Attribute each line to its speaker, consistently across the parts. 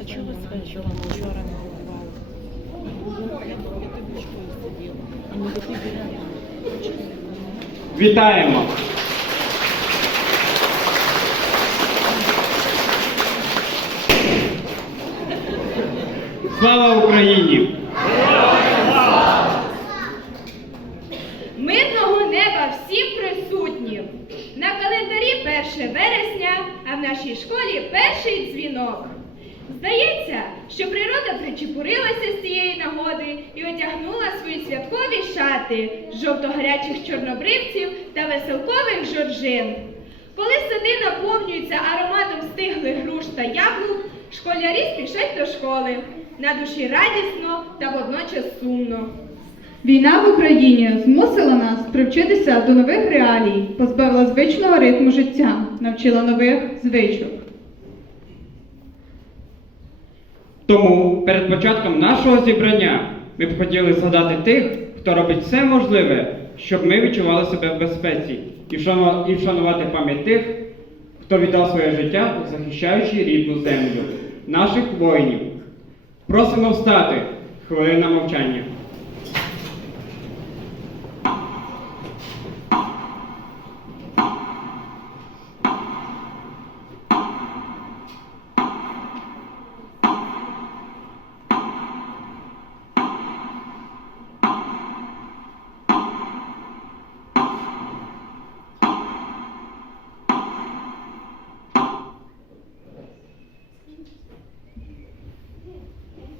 Speaker 1: А чого ви вам вчора не готували? Я табличкою сиділа. А не допівіряли.
Speaker 2: Вітаємо! Слава Україні!
Speaker 3: 1 вересня, а в нашій школі перший дзвінок. Здається, що природа причепурилася з цієї нагоди і одягнула свої святкові шати жовто-гарячих чорнобривців та веселкових жоржин. Коли сади наповнюються ароматом стиглих груш та яблук, школярі спішать до школи. На душі радісно та водночас сумно.
Speaker 4: Війна в Україні змусила нас привчитися до нових реалій, позбавила звичного ритму життя, навчила нових звичок.
Speaker 2: Тому перед початком нашого зібрання ми б хотіли згадати тих, хто робить все можливе, щоб ми відчували себе в безпеці і вшанувати пам'ять тих, хто віддав своє життя, захищаючи рідну землю, наших воїнів. Просимо встати. Хвилина мовчання.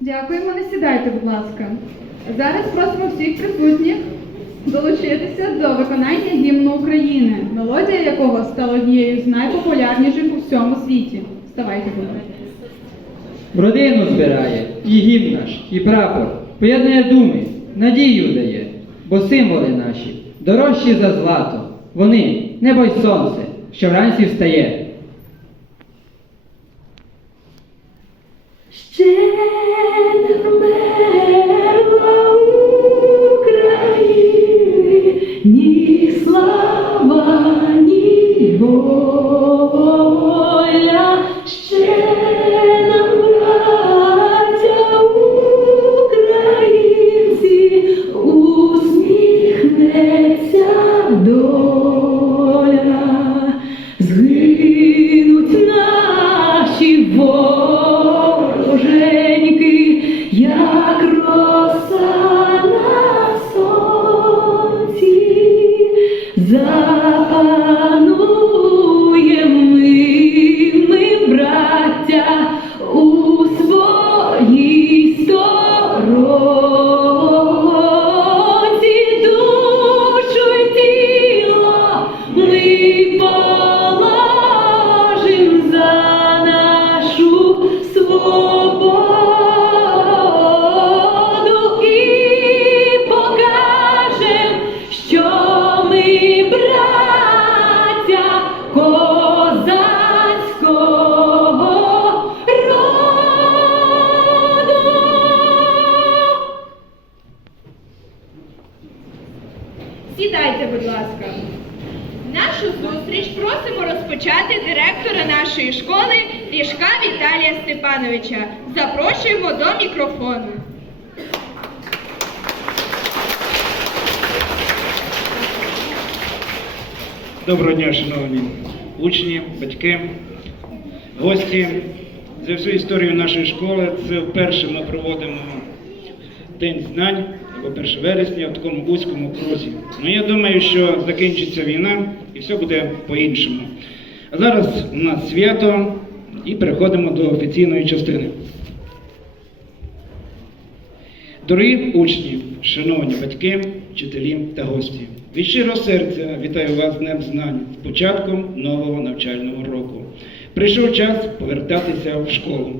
Speaker 4: Дякуємо, не сідайте, будь ласка. Зараз просимо всіх присутніх долучитися до виконання гімну України, мелодія якого стала однією з найпопулярніших у всьому світі. Вставайте, будь ласка.
Speaker 5: Родину збирає, і гімн наш, і прапор, поєднує думи, надію дає, бо символи наші дорожчі за злато, вони небо й сонце, що вранці встає.
Speaker 6: Ще не
Speaker 3: Степановича. Запрошуємо до мікрофону.
Speaker 7: Доброго дня, шановні учні, батьки, гості. За всю історію нашої школи це вперше ми проводимо День знань або 1 вересня в такому вузькому крузі. Ну я думаю, що закінчиться війна і все буде по-іншому. А зараз у нас свято і переходимо до офіційної частини. Дорогі учні, шановні батьки, вчителі та гості, від щирого серця вітаю вас з Днем знань з початком нового навчального року. Прийшов час повертатися в школу.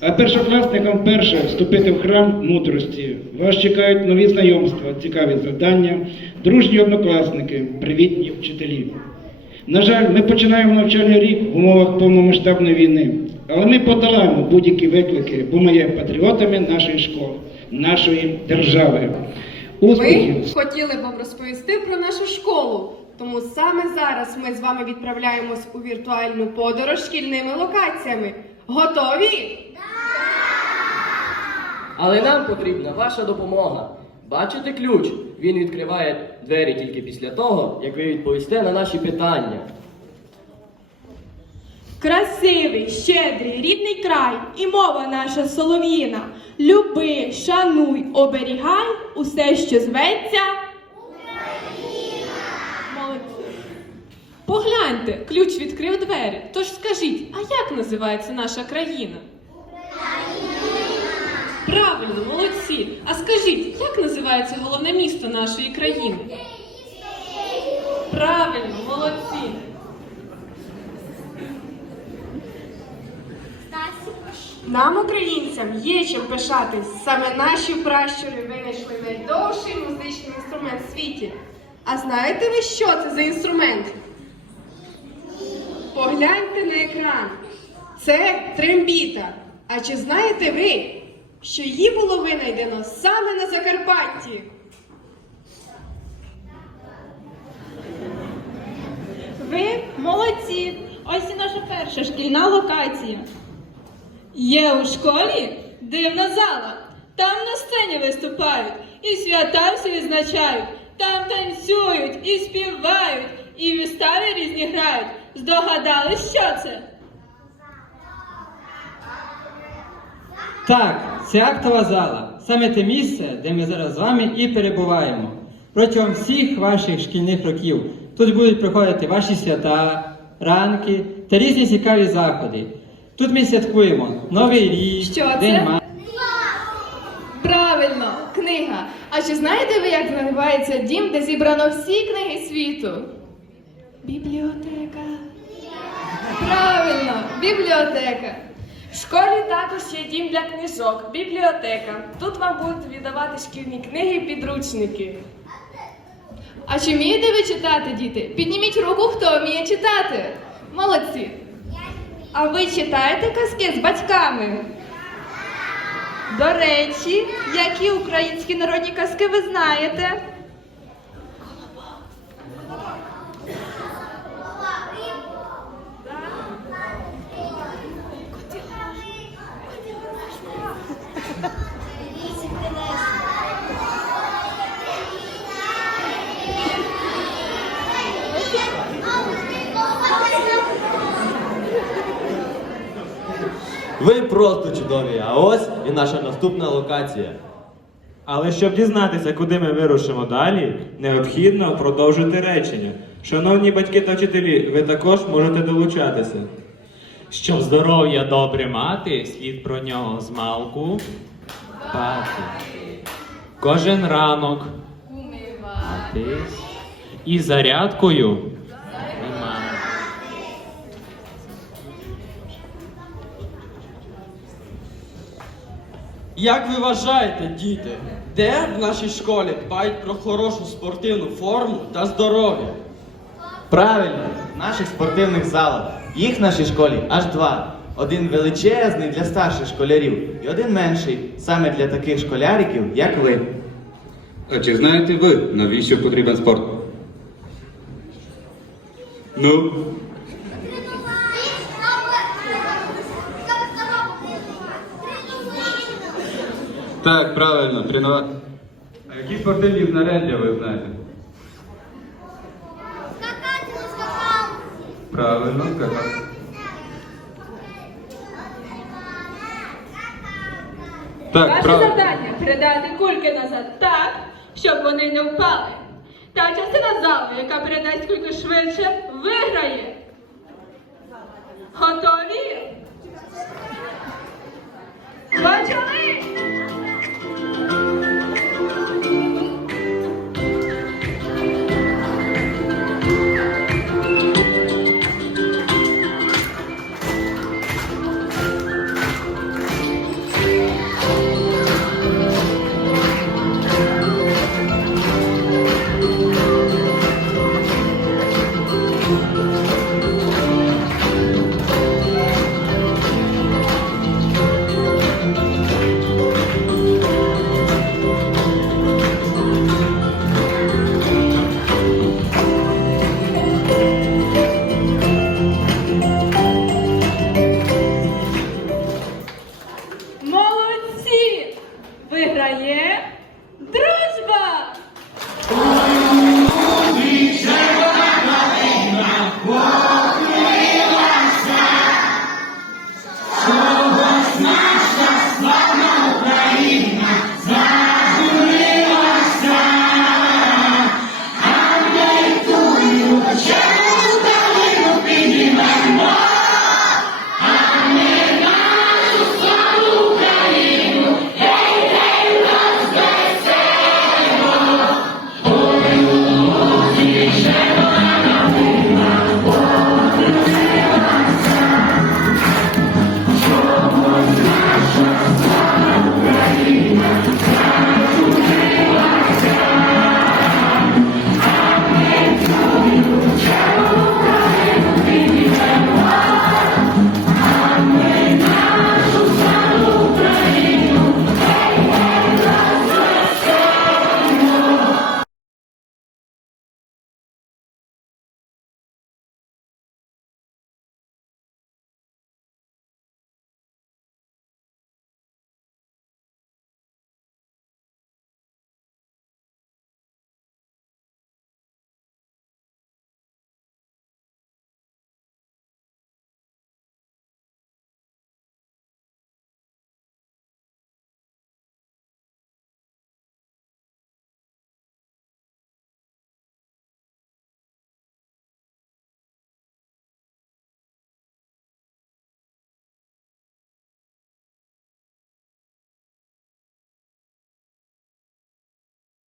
Speaker 7: А першокласникам вперше вступити в храм мудрості. Вас чекають нові знайомства, цікаві завдання, дружні однокласники, привітні вчителі. На жаль, ми починаємо навчальний рік в умовах повномасштабної війни, але ми подолаємо будь-які виклики, бо ми є патріотами нашої школи, нашої держави.
Speaker 8: Ми хотіли б вам розповісти про нашу школу Тому саме зараз ми з вами відправляємось у віртуальну подорож шкільними локаціями. Готові?
Speaker 9: Але нам потрібна ваша допомога. Бачите ключ? Він відкриває двері тільки після того, як ви відповісте на наші питання.
Speaker 10: Красивий, щедрий, рідний край і мова наша солов'їна. Люби, шануй, оберігай усе, що зветься. Україна!
Speaker 11: Молодці. Погляньте, ключ відкрив двері. Тож скажіть, а як називається наша країна? Молодці. А скажіть, як називається головне місто нашої країни? Правильно, молодці.
Speaker 8: Нам, українцям, є чим пишатись. Саме наші пращури винайшли найдовший музичний інструмент в світі. А знаєте ви, що це за інструмент? Погляньте на екран. Це трембіта. А чи знаєте ви, що її було винайдено саме на Закарпатті?
Speaker 4: Ви молодці! Ось і наша перша шкільна локація. Є у школі дивна зала. Там на сцені виступають і свята всі відзначають. Там танцюють і співають, і вистави різні грають. Здогадались, що це?
Speaker 5: Так, це актова зала. Саме те місце, де ми зараз з вами і перебуваємо. Протягом всіх ваших шкільних років тут будуть проходити ваші свята, ранки та різні цікаві заходи. Тут ми святкуємо Новий рік,
Speaker 10: Що це?
Speaker 5: День Ма-
Speaker 10: Правильно, книга. А чи знаєте ви, як називається дім, де зібрано всі книги світу? Бібліотека. Правильно, бібліотека. В школі також є дім для книжок, бібліотека. Тут вам будуть віддавати шкільні книги і підручники. А чи вмієте ви читати, діти? Підніміть руку, хто вміє читати. Молодці. А ви читаєте казки з батьками? До речі, які українські народні казки ви знаєте?
Speaker 12: Ви просто чудові, а ось і наша наступна локація.
Speaker 13: Але щоб дізнатися, куди ми вирушимо далі, необхідно продовжити речення. Шановні батьки та вчителі, ви також можете долучатися.
Speaker 14: Щоб здоров'я добре мати, слід про нього змалку дбати. Кожен ранок умиватись і зарядкою
Speaker 9: Як ви вважаєте, діти, де в нашій школі дбають про хорошу спортивну форму та здоров'я?
Speaker 12: Правильно, в наших спортивних залах. Їх в нашій школі аж два. Один величезний для старших школярів і один менший саме для таких школяриків, як ви.
Speaker 15: А чи знаєте ви, навіщо потрібен спорт? Ну, так, правильно, тренувати. А які спортивні знаряддя ви знаєте? Правильно, скакати. Так,
Speaker 4: Ваше
Speaker 15: правильно.
Speaker 4: завдання передати кульки назад так, щоб вони не впали. Та частина залу, яка передасть кульки швидше, виграє.